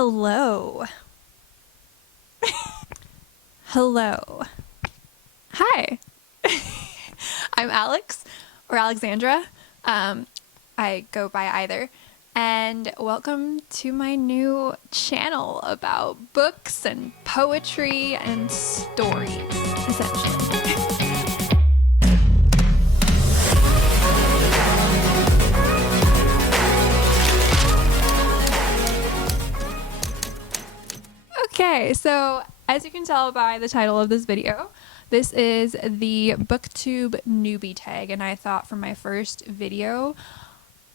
Hello. Hello. Hi. I'm Alex or Alexandra. I go by either. And welcome to my new channel about books and poetry and stories, essentially. Okay, so as you can tell by the title of this video, this is the Booktubenewbietag, and I thought for my first video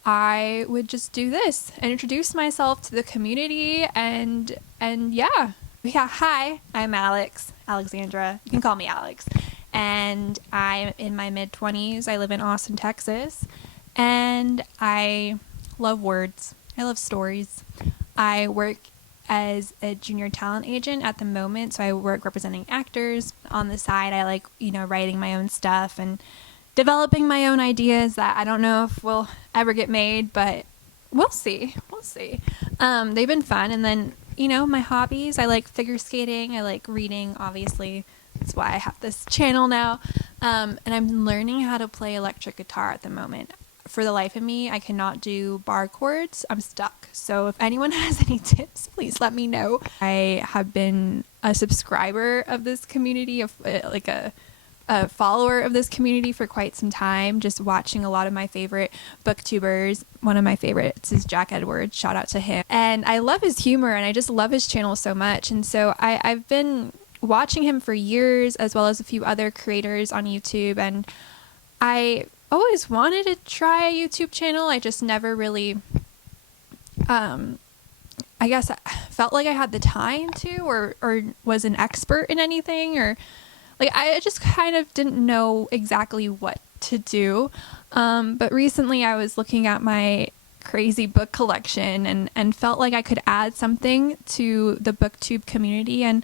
I would just do this and introduce myself to the community and yeah, hi, I'm Alexandra. You can call me Alex, and I'm in my mid-20s. I live in Austin, Texas, and I love words. I love stories. I work as a junior talent agent at the moment, so I work representing actors. On the side, I like, writing my own stuff and developing my own ideas that I don't know if will ever get made, but we'll see. They've been fun. And then, my hobbies, I like figure skating, I like reading, obviously. That's why I have this channel now. And I'm learning how to play electric guitar at the moment. For the life of me, I cannot do bar chords. I'm stuck. So if anyone has any tips, please let me know. I have been a subscriber of this community, a follower of this community for quite some time, just watching a lot of my favorite booktubers. One of my favorites is Jack Edwards. Shout out to him. And I love his humor, and I just love his channel so much. And so I've been watching him for years, as well as a few other creators on YouTube. And I always wanted to try a YouTube channel. I just never really, I guess I felt like I had the time to, or was an expert in anything, or like I just kind of didn't know exactly what to do. But recently I was looking at my crazy book collection and felt like I could add something to the Booktube community, and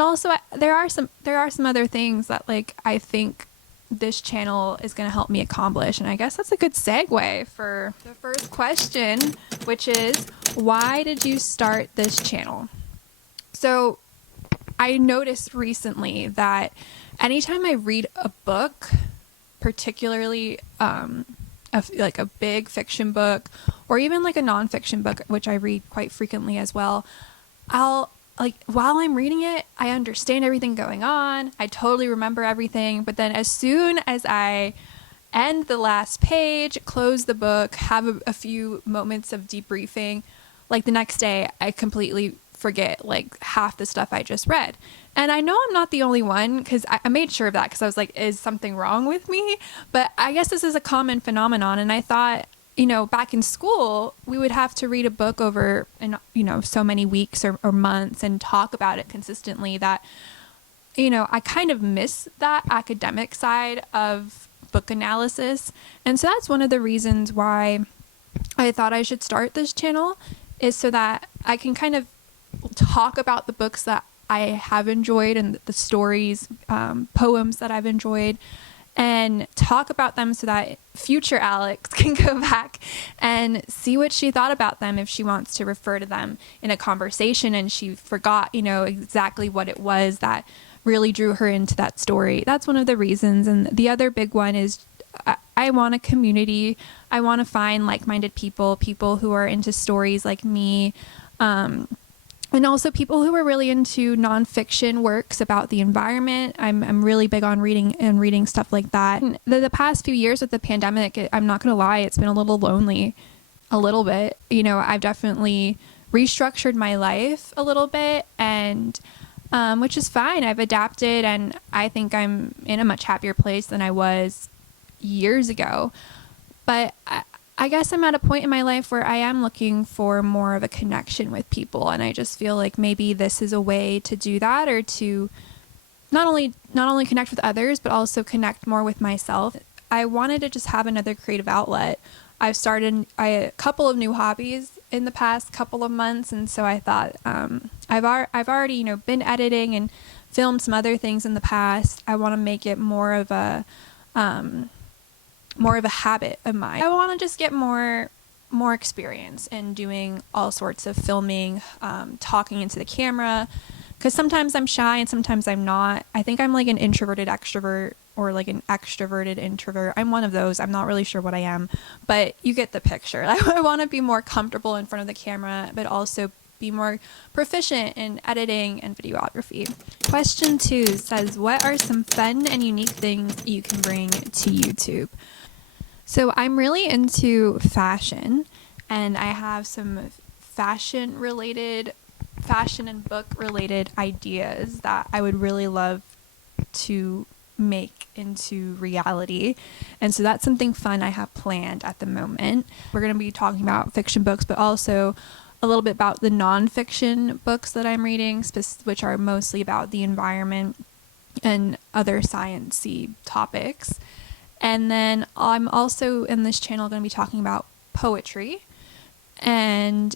also there are some other things that like I think this channel is going to help me accomplish. And I guess that's a good segue for the first question, which is, why did you start this channel? So I noticed recently that anytime I read a book, particularly like a big fiction book or even like a nonfiction book, which I read quite frequently as well, while I'm reading it, I understand everything going on. I totally remember everything. But then as soon as I end the last page, close the book, have a few moments of debriefing, like the next day, I completely forget like half the stuff I just read. And I know I'm not the only one, because I made sure of that, because I was like, is something wrong with me? But I guess this is a common phenomenon. And I thought, back in school, we would have to read a book over, so many weeks or months and talk about it consistently, that, I kind of miss that academic side of book analysis. And so that's one of the reasons why I thought I should start this channel, is so that I can kind of talk about the books that I have enjoyed and the stories, poems that I've enjoyed, and talk about them so that future Alex can go back and see what she thought about them if she wants to refer to them in a conversation and she forgot, exactly what it was that really drew her into that story. That's one of the reasons. And the other big one is I want a community. I want to find like-minded people who are into stories like me, and also people who are really into nonfiction works about the environment. I'm really big on reading stuff like that. And the past few years with the pandemic, I'm not going to lie, it's been a little lonely, a little bit. I've definitely restructured my life a little bit, and which is fine. I've adapted, and I think I'm in a much happier place than I was years ago. But I guess I'm at a point in my life where I am looking for more of a connection with people, and I just feel like maybe this is a way to do that, or to not only connect with others, but also connect more with myself. I wanted to just have another creative outlet. I've started a couple of new hobbies in the past couple of months, and so I thought I've already been editing and filmed some other things in the past. I want to make it more of a habit of mine. I want to just get more more experience in doing all sorts of filming, talking into the camera, because sometimes I'm shy and sometimes I'm not. I think I'm like an introverted extrovert or like an extroverted introvert. I'm one of those. I'm not really sure what I am, but you get the picture. I want to be more comfortable in front of the camera, but also be more proficient in editing and videography. Question 2 says, what are some fun and unique things you can bring to YouTube? So I'm really into fashion, and I have some fashion and book related ideas that I would really love to make into reality. And so that's something fun I have planned at the moment. We're going to be talking about fiction books, but also a little bit about the nonfiction books that I'm reading, which are mostly about the environment and other sciencey topics. And then I'm also in this channel going to be talking about poetry. And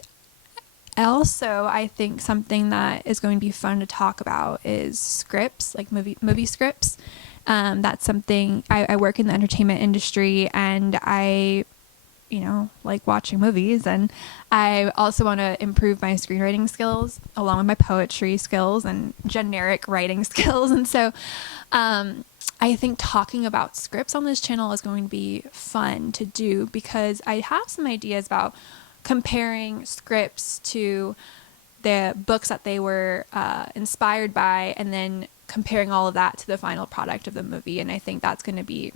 also, I think something that is going to be fun to talk about is scripts, like movie scripts. That's something I work in the entertainment industry, and I like watching movies, and I also want to improve my screenwriting skills along with my poetry skills and generic writing skills. And so I think talking about scripts on this channel is going to be fun to do, because I have some ideas about comparing scripts to the books that they were inspired by, and then comparing all of that to the final product of the movie. And I think that's going to be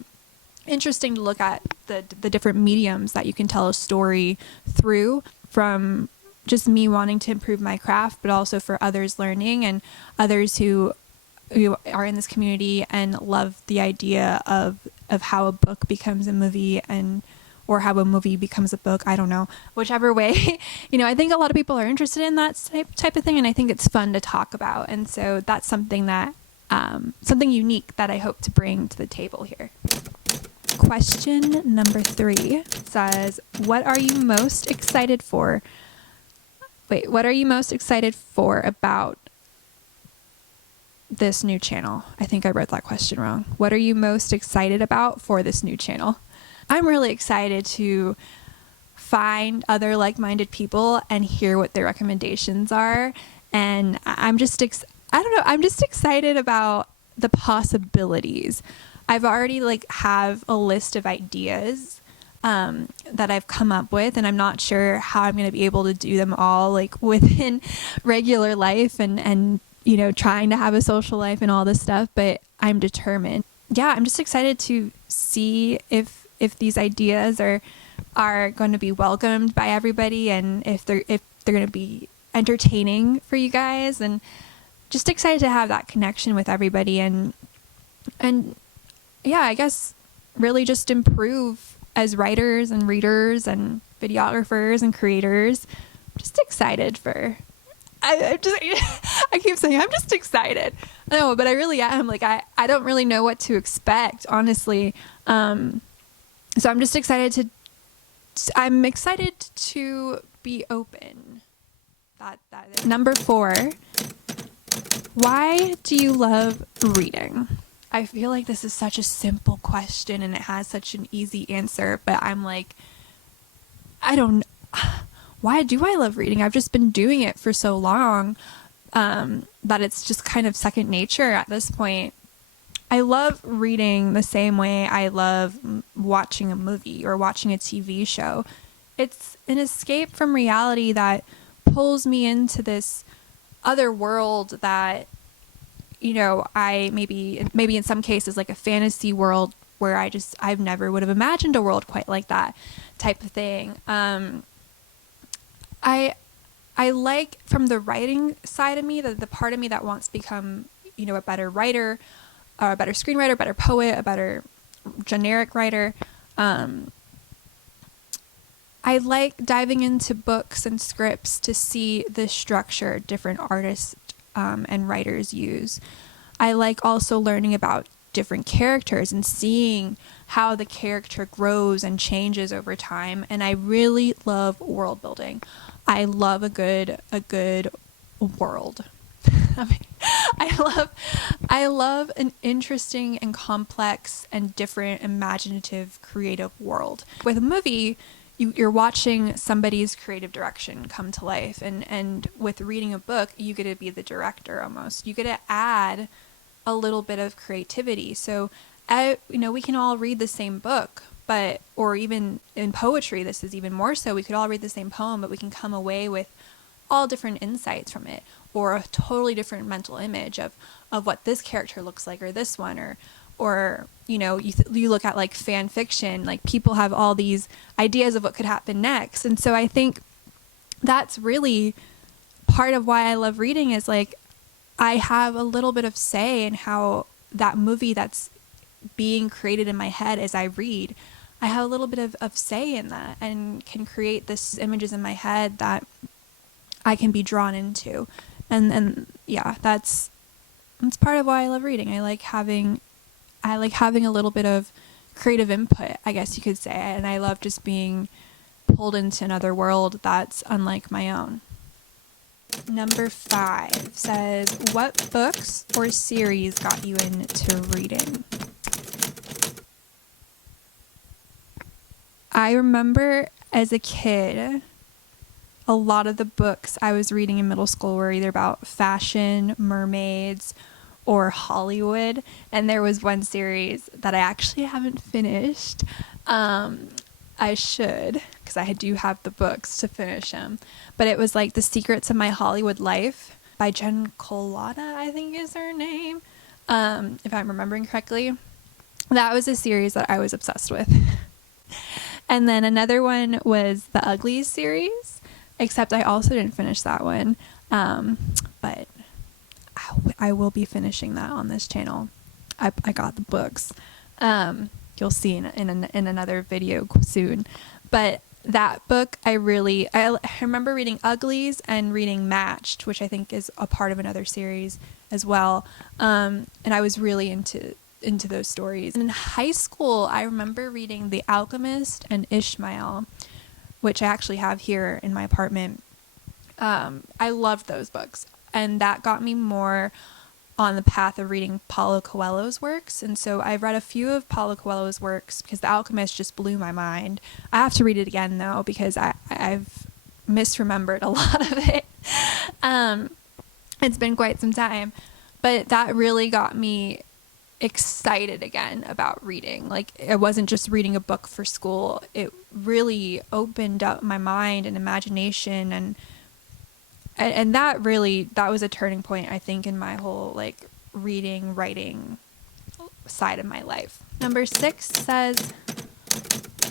interesting to look at the different mediums that you can tell a story through, from just me wanting to improve my craft, but also for others learning and others who are in this community and love the idea of how a book becomes a movie, or how a movie becomes a book. I don't know, whichever way. I think a lot of people are interested in that type of thing, and I think it's fun to talk about. And so that's something that something unique that I hope to bring to the table here. Question number 3 says, what are you most excited for about this new channel? I think I wrote that question wrong. What are you most excited about for this new channel? I'm really excited to find other like-minded people and hear what their recommendations are. And I'm just excited about the possibilities. I've already have a list of ideas that I've come up with, and I'm not sure how I'm going to be able to do them all within regular life and trying to have a social life and all this stuff, but I'm determined. Yeah, I'm just excited to see if these ideas are going to be welcomed by everybody, and if they're going to be entertaining for you guys, and just excited to have that connection with everybody, and yeah, I guess really just improve as writers and readers and videographers and creators. Just excited for I keep saying I'm just excited. No, but I really am. I don't really know what to expect, honestly. So I'm just excited to be open. That number 4. Why do you love reading? I feel like this is such a simple question and it has such an easy answer, but I'm why do I love reading? I've just been doing it for so long that it's just kind of second nature at this point. I love reading the same way I love watching a movie or watching a TV show. It's an escape from reality that pulls me into this other world that, I maybe in some cases like a fantasy world where I've never would have imagined a world quite like that type of thing. I like, from the writing side of me, the part of me that wants to become, a better writer, or a better screenwriter, a better poet, a better generic writer. I like diving into books and scripts to see the structure different artists and writers use. I like also learning about different characters and seeing how the character grows and changes over time. And I really love world building. I love a good world. I love an interesting and complex and different, imaginative, creative world. With a movie, you're watching somebody's creative direction come to life. And with reading a book, you get to be the director almost. You get to add a little bit of creativity. So, we can all read the same book, or even in poetry, this is even more so. We could all read the same poem, but we can come away with all different insights from it, or a totally different mental image of what this character looks like, or this one, or you look at like fan fiction, like people have all these ideas of what could happen next. And so I think that's really part of why I love reading, is like I have a little bit of say in how that movie that's being created in my head as I read, I have a little bit of say in that, and can create this images in my head that I can be drawn into. And yeah, that's part of why I love reading. I like having a little bit of creative input, I guess you could say, and I love just being pulled into another world that's unlike my own. Number 5 says, what books or series got you into reading? I remember as a kid, a lot of the books I was reading in middle school were either about fashion, mermaids, or Hollywood. And there was one series that I actually haven't finished. I should, because I do have the books to finish them. But it was like The Secrets of My Hollywood Life by Jen Colada, I think is her name, if I'm remembering correctly. That was a series that I was obsessed with. And then another one was the Uglies series, except I also didn't finish that one. But I will be finishing that on this channel. I got the books. You'll see in another video soon. But that book, I remember reading Uglies and reading Matched, which I think is a part of another series as well. And I was really into those stories. And in high school, I remember reading The Alchemist and Ishmael, which I actually have here in my apartment. I loved those books. And that got me more on the path of reading Paulo Coelho's works. And so I've read a few of Paulo Coelho's works because The Alchemist just blew my mind. I have to read it again, though, because I've misremembered a lot of it. It's been quite some time. But that really got me excited again about reading. Like, it wasn't just reading a book for school. It really opened up my mind and imagination, and that was a turning point, I think, in my whole like reading, writing side of my life. Number 6 says,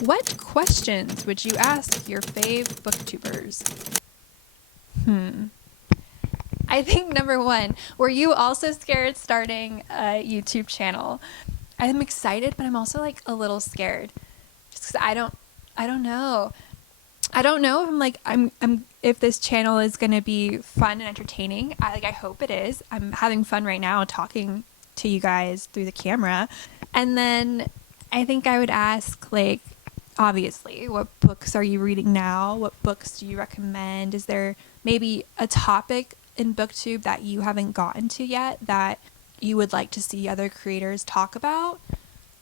what questions would you ask your fave booktubers? I think number 1, were you also scared starting a YouTube channel? I'm excited, but I'm also like a little scared, just because I don't know. I don't know if I'm if this channel is going to be fun and entertaining. I hope it is. I'm having fun right now talking to you guys through the camera. And then I think I would ask, like, obviously, what books are you reading now? What books do you recommend? Is there maybe a topic in Booktube that you haven't gotten to yet that you would like to see other creators talk about?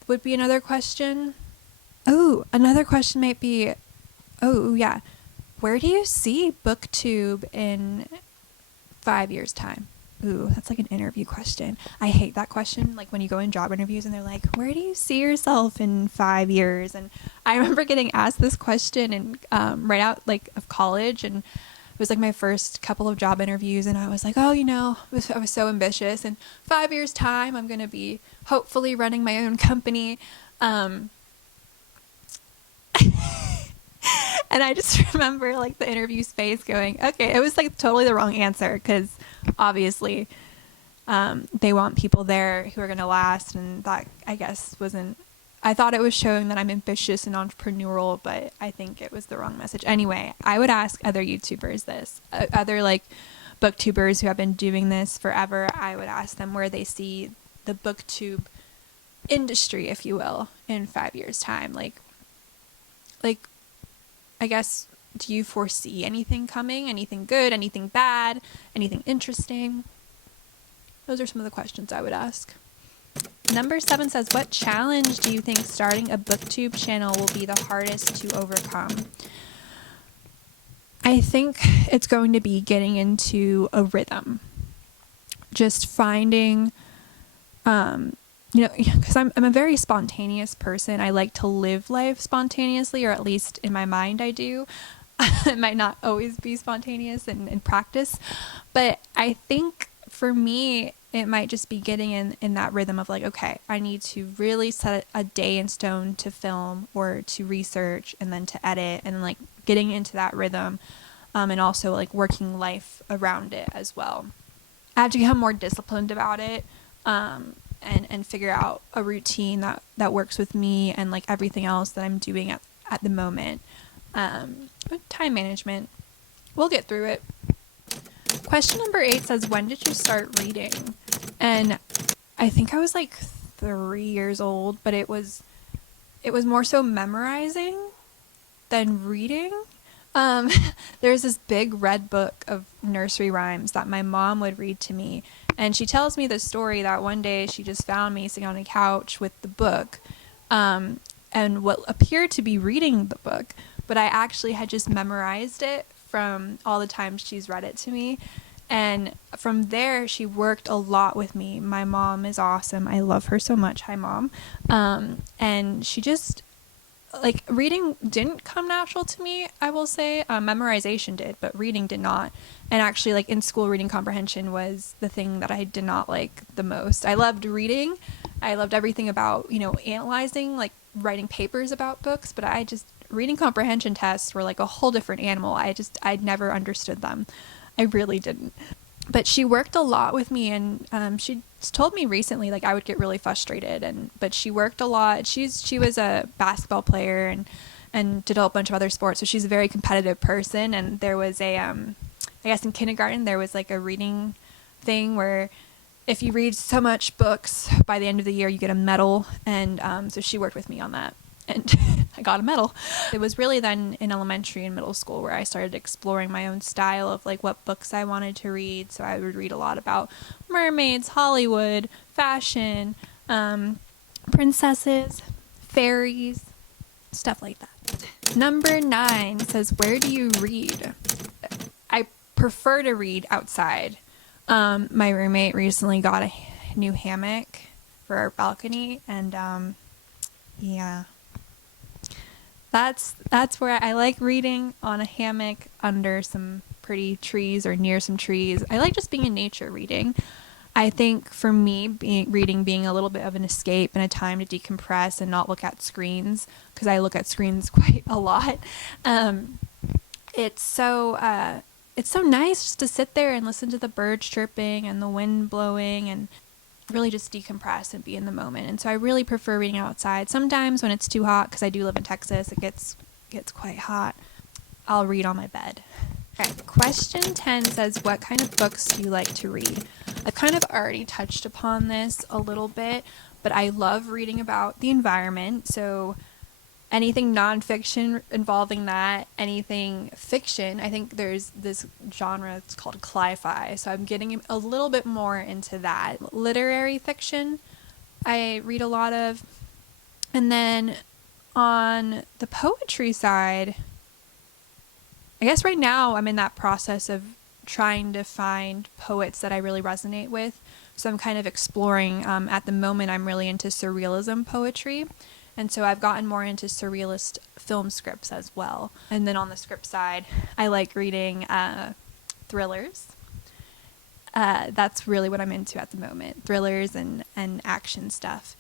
Would be another question. Oh, another question might be, where do you see Booktube in 5 years' time? Ooh, that's like an interview question. I hate that question. Like when you go in job interviews and they're like, where do you see yourself in 5 years? And I remember getting asked this question and right out like of college, and it was like my first couple of job interviews, and I was like, I was so ambitious. In 5 years' time, I'm going to be hopefully running my own company. And I just remember like the interview space going, okay, it was like totally the wrong answer, because obviously they want people there who are going to last. And that, I guess, I thought it was showing that I'm ambitious and entrepreneurial, but I think it was the wrong message. Anyway, I would ask other YouTubers this, other like booktubers who have been doing this forever. I would ask them where they see the booktube industry, if you will, in 5 years' time. Like, I guess, do you foresee anything coming? Anything good? Anything bad? Anything interesting? Those are some of the questions I would ask. Number 7 says, what challenge do you think starting a booktube channel will be the hardest to overcome? I think it's going to be getting into a rhythm. Just finding, because I'm a very spontaneous person. I like to live life spontaneously, or at least in my mind I do. It might not always be spontaneous in practice, but I think for me, it might just be getting in that rhythm of like, okay, I need to really set a day in stone to film or to research and then to edit, and like getting into that rhythm, and also like working life around it as well. I have to become more disciplined about it, and figure out a routine that works with me and like everything else that I'm doing at the moment. Time management. We'll get through it. Question number 8 says, when did you start reading? And I think I was like 3 years old, but it was more so memorizing than reading. There's this big red book of nursery rhymes that my mom would read to me, and she tells me the story that one day she just found me sitting on a couch with the book, and what appeared to be reading the book, but I actually had just memorized it from all the times she's read it to me. And from there, she worked a lot with me. My mom is awesome. I love her so much. Hi, Mom. And she just, like, reading didn't come natural to me, I will say. Memorization did, but reading did not. And actually, like, in school, reading comprehension was the thing that I did not like the most. I loved reading. I loved everything about, analyzing, like, writing papers about books, but reading comprehension tests were like a whole different animal. I'd never understood them. I really didn't. But she worked a lot with me, and she told me recently, like, I would get really frustrated, but she worked a lot. She was a basketball player and did a bunch of other sports, so she's a very competitive person. And there was I guess in kindergarten, there was like a reading thing where if you read so much books by the end of the year, you get a medal. And so she worked with me on that, and I got a medal. It was really then in elementary and middle school where I started exploring my own style of like what books I wanted to read. So I would read a lot about mermaids, Hollywood, fashion, princesses, fairies, stuff like that. Number 9 says, where do you read? I prefer to read outside. My roommate recently got a new hammock for our balcony, and yeah. That's where I like reading, on a hammock under some pretty trees or near some trees. I like just being in nature reading. I think for me, reading being a little bit of an escape and a time to decompress and not look at screens, because I look at screens quite a lot. It's so nice just to sit there and listen to the birds chirping and the wind blowing and really just decompress and be in the moment. And so I really prefer reading outside. Sometimes when it's too hot, because I do live in Texas, it gets quite hot, I'll read on my bed. Okay, question 10 says, what kind of books do you like to read? I've kind of already touched upon this a little bit, but I love reading about the environment. So anything nonfiction involving that, anything fiction. I think there's this genre, it's called cli-fi, so I'm getting a little bit more into that. Literary fiction, I read a lot of. And then on the poetry side, I guess right now I'm in that process of trying to find poets that I really resonate with. So I'm kind of exploring. At the moment, I'm really into surrealism poetry. And so I've gotten more into surrealist film scripts as well. And then on the script side, I like reading thrillers. That's really what I'm into at the moment, thrillers and action stuff.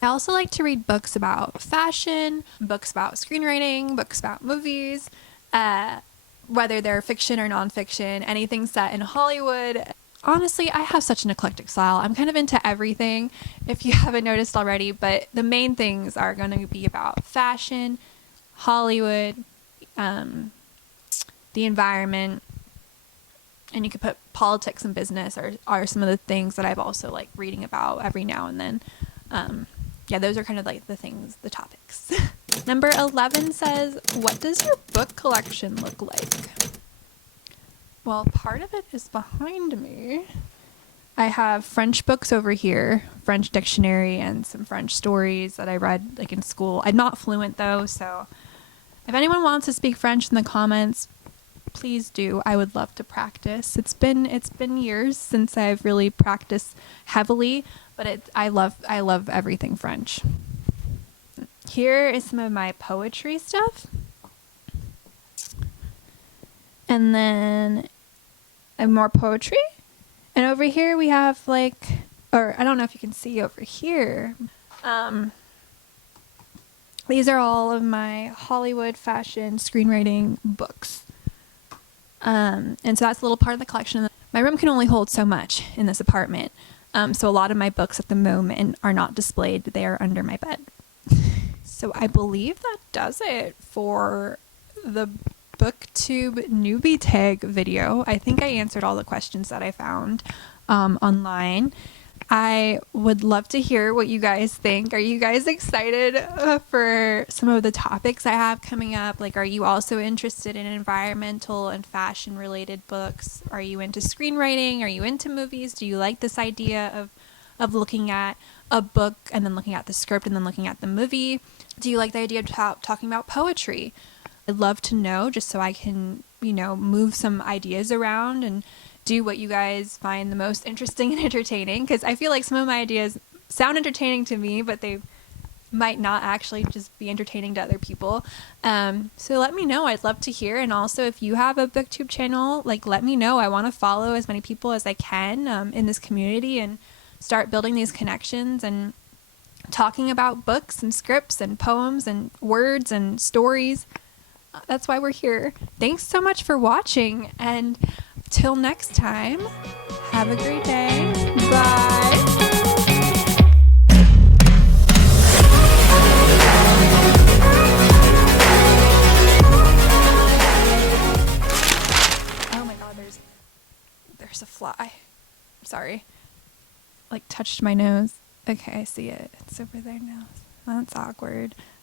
I also like to read books about fashion, books about screenwriting, books about movies, whether they're fiction or nonfiction, anything set in Hollywood. Honestly, I have such an eclectic style. I'm kind of into everything, if you haven't noticed already, but the main things are going to be about fashion, Hollywood, the environment, and you could put politics and business are some of the things that I've also like reading about every now and then. Yeah, those are kind of like the topics. Number 11 says, what does your book collection look like? Well, part of it is behind me. I have French books over here, French dictionary and some French stories that I read like in school. I'm not fluent though, so if anyone wants to speak French in the comments, please do. I would love to practice. It's been years since I've really practiced heavily, but I love everything French. Here is some of my poetry stuff. And then more poetry. And over here we have or I don't know if you can see over here. These are all of my Hollywood fashion screenwriting books. And so that's a little part of the collection. My room can only hold so much in this apartment. So a lot of my books at the moment are not displayed. They are under my bed. So I believe that does it for the Booktubenewbietag video. I think I answered all the questions that I found online. I would love to hear what you guys think. Are you guys excited for some of the topics I have coming up? Like, are you also interested in environmental and fashion related books? Are you into screenwriting? Are you into movies? Do you like this idea of looking at a book and then looking at the script and then looking at the movie? Do you like the idea of talking about poetry? I'd love to know, just so I can, move some ideas around and do what you guys find the most interesting and entertaining, because I feel like some of my ideas sound entertaining to me, but they might not actually just be entertaining to other people. So let me know. I'd love to hear. And also, if you have a Booktube channel, let me know. I want to follow as many people as I can in this community and start building these connections and talking about books and scripts and poems and words and stories. That's why we're here. Thanks so much for watching, and till next time, have a great day. Bye. Oh my god, there's a fly. Sorry. Touched my nose. Okay, I see it. It's over there now. That's awkward.